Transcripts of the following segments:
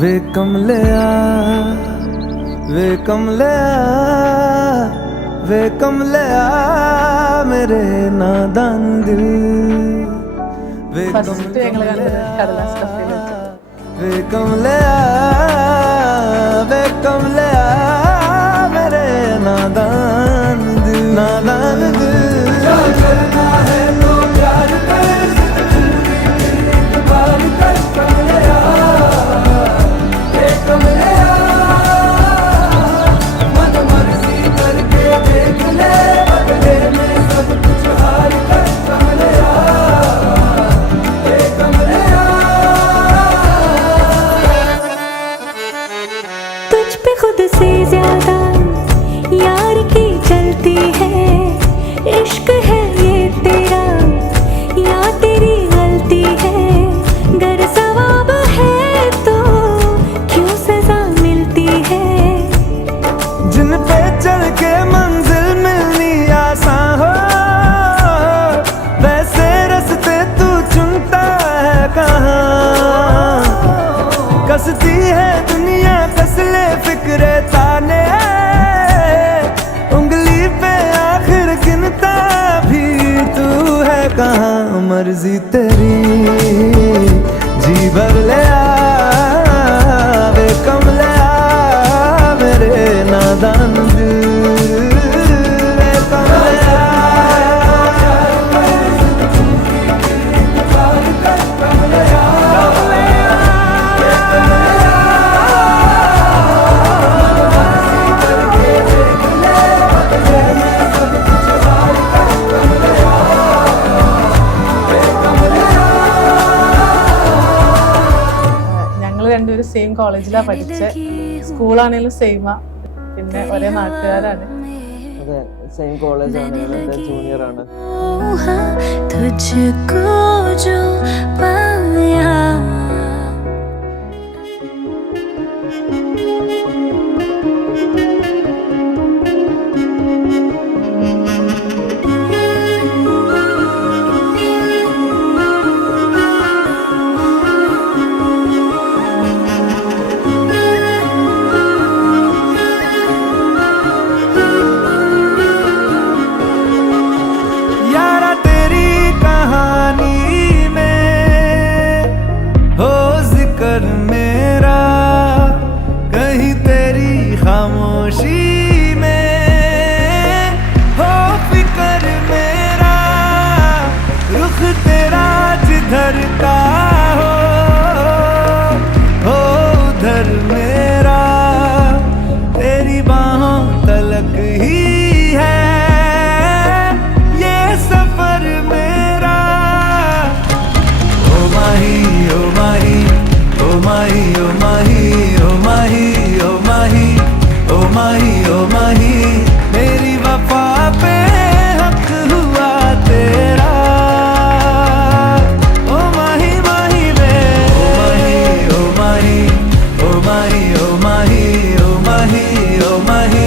वे कमलिया वे कमलिया वे कमलिया मेरे नादान दिल वे कमलिया वे कमलिया मेरे नादान दिल नादान दिल करना है तो प्यार कर कमलिया वे कमलिया मन मर्जी करके देख ले बदले में सब कुछ हार कर कमलिया वे कमलिया तुझ पे खुद से ज्यादा यार की चलती है इश्क है ये तेरा या तेरी गलती है गर सवाब है तो क्यों सजा मिलती है जिन पे चल के मंजिल मिलनी आसान हो वैसे रास्ते तू चुनता है कहाँ कसती है दुनिया कसले फिक्रे ताने उंगली पे आखिर गिनता भी तू है कहाँ मर्जी तेरी जी भर ले आ वे कमलिया मेरे नादान दिल वे कमलिया രണ്ടുപേരും സെയിം കോളേജിലാണ് പഠിച്ചത് സ്കൂളാണെങ്കിലും സെയിമാ പിന്നെ ഒരേ നാട്ടുകാരാണ് അതെ സെയിം കോളേജാണ് എൻ്റെ ജൂനിയർ ആണ് तुझको जो पाया यारा तेरी कहानी में हो जिक्र मेरा कहीं तेरी खामोशी में हो फिक्र मेरा रुख तेरा जिधर का हो उधर मेरा तेरी बाहों तलक ही है ये सफर मेरा ओ माही ओ माही ओ माही ओ माही ओ माही ओ माही ओ माही ओ माही मेरी वफा पे हक हुआ तेरा ओ माही माही वे ओ माही ओ माही ओ माही ओ माही ओ माही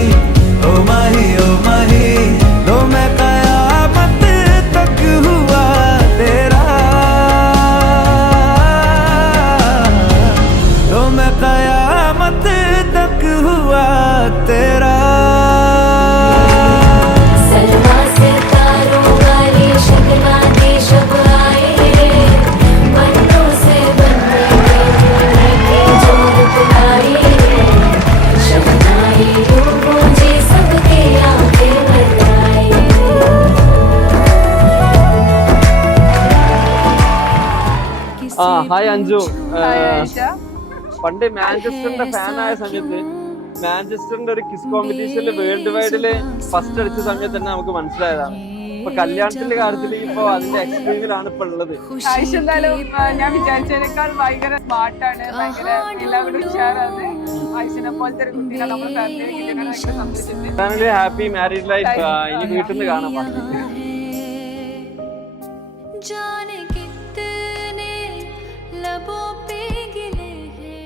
ओ माही ओ माही लो मैं कयामत तक हुआ तेरा लो मैं कयामत तक हुआ तेरा सलमा से तारों वाली शगना की शब आए बंदों से बनने के जोर बुलाई शबनाई रूपों जी सबके आगे बढ़ाई ആ ഹായ് അഞ്ജു പണ്ട് മാഞ്ചസ്റ്ററിന്റെ ഫാനായ സമയത്ത് മാഞ്ചസ്റ്ററിന്റെ ഒരു കിസ് കോമ്പറ്റീഷനിൽ വേൾഡ് വൈഡില് ഫസ്റ്റ് അടിച്ച സമയത്ത് തന്നെ നമുക്ക് മനസ്സിലായതാണ്. ഇപ്പൊ കല്യാണത്തിന്റെ കാര്യത്തിൽ ഇപ്പൊ അതിന്റെ എക്സ്പീരിയൻസിലാണ് ഇപ്പൊ ഉള്ളത്. ആയിഷ എന്തായാലും ഞാൻ വിചാരിച്ചതിനേക്കാൾ ഭയങ്കര സ്മാർട്ടാണ്, ഭയങ്കര എല്ലാവരും ഉഷാറാണ്. ആയിഷനെ പോലത്തെ ഒരു കുട്ടികളെ നമ്മുടെ ഫാമിലിയിൽ കിട്ടിയാണ് ഭയങ്കര സന്തോഷിച്ചിട്ടുണ്ട്. ഫാമിലി ഹാപ്പി മാരീഡ് ലൈഫ് ഇനി വീട്ടിൽ നിന്ന് കാണാൻ പറ്റും. जाने कितने लबों पे गिले हैं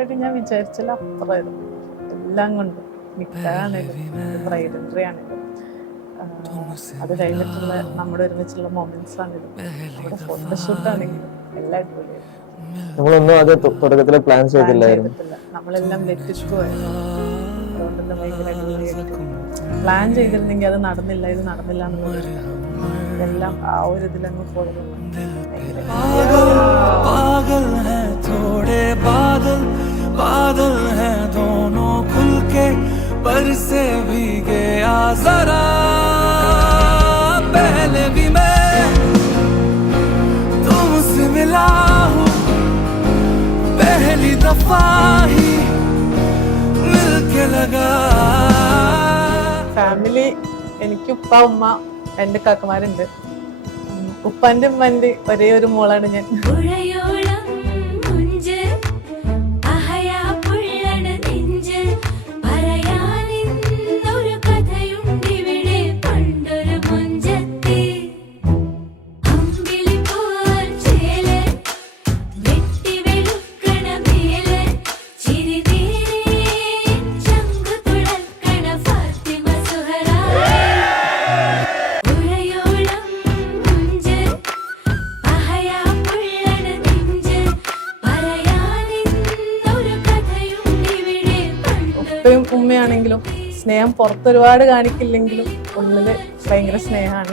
പരിപാടി ഞാൻ വിചാരിച്ചാലും അപ്പുറമായിരുന്നു. എല്ലാം കൊണ്ടും നിക്കാണേലും ബ്രൈഡ് എൻട്രി ആണേലും അത് കഴിഞ്ഞിട്ടുള്ള നമ്മുടെ ഒരുമിച്ചുള്ള മൊമെന്റ്സ് ആണെങ്കിലും നമ്മുടെ ഫോട്ടോഷൂട്ട് ആണെങ്കിലും എല്ലാം അടിപൊളിയായിരുന്നു. നമ്മളൊന്നും അത് തുടക്കത്തില് പ്ലാൻ ചെയ്തില്ലായിരുന്നു. നമ്മളെല്ലാം വ്യത്യസ്തമായിരുന്നു. അതുകൊണ്ട് തന്നെ ഭയങ്കര അടിപൊളിയായിട്ട് പ്ലാൻ ചെയ്തിരുന്നെങ്കിൽ അത് നടന്നില്ല, ഇത് നടന്നില്ല എന്നുള്ളത് എല്ലാം ആ ഒരു ഇതിലങ്ങ് പോയത്. पागल है थोड़े बादल, बादल है दोनों खुल के पर से भीगे आ जरा। पहले भी मैं तुमसे मिला हूँ, पहली दफा ही मिलके लगा। ഫാമിലി എനിക്ക് ഉപ്പ ഉമ്മ 2 കാക്കമാരുണ്ട്. ഉപ്പാന്റെ ഉമ്മന്റെ ഒരേ ഒരു മോളാണ് ഞാൻ. പുഴയോളം മുഞ്ച് അഹയാപ്പുള്ളണ് നെഞ്ച് പറയാനിന്നൊരു കഥയുണ്ടിവിടെ പണ്ടൊരു മുഞ്ചത്തി അമ്പിളിപ്പോൽ ചേല് വെട്ടി വെളുക്കണ മേല് ചിരിതീരെ ചങ്കു തുളക്കണ ഫാത്തിമ സുഹറ. പുഴയോളം മുഞ്ച് അഹയാപ്പുള്ളണ് നെഞ്ച് പറയാനിന്നൊരു കഥയുണ്ടിവിടെ പണ്ടൊരു ഉപ്പയും ഉമ്മയാണെങ്കിലും സ്നേഹം പുറത്തൊരുപാട് കാണിക്കില്ലെങ്കിലും ഉള്ളില് ഭയങ്കര സ്നേഹമാണ്.